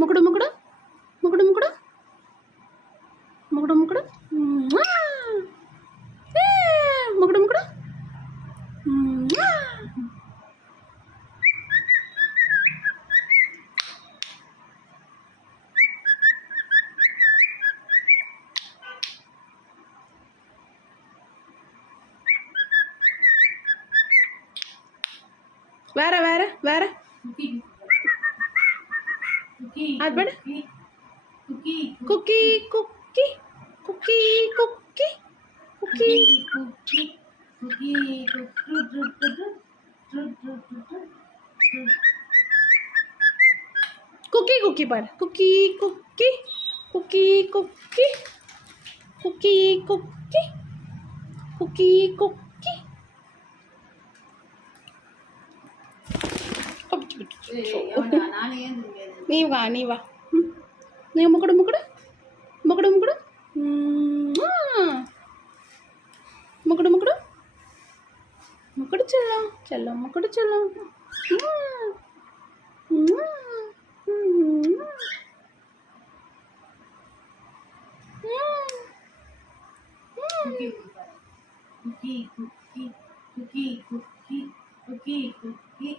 ముకుడు ముకుడు ముకుడు ముకుడు ముకుడు ముకుడు ముకుడు ముకుడు வேற வேற வேற அது படு குக்கி குக்கி குக்கி குக்கி குக்கி குக்கி குக்கி குக்கி பாரு குக்கி குக்கி குக்கி குக்கி குக்கி குக்கி குக்கி குக்கி நீ வா நீ வா நீ முக்குடு முக்குடு முக்குடு முக்குடு முக்குடு முக்குடு முக்குடு செல்லம் செல்லம் முக்குடு செல்லம் குக்கி குக்கி குக்கி குக்கி குக்கி குக்கி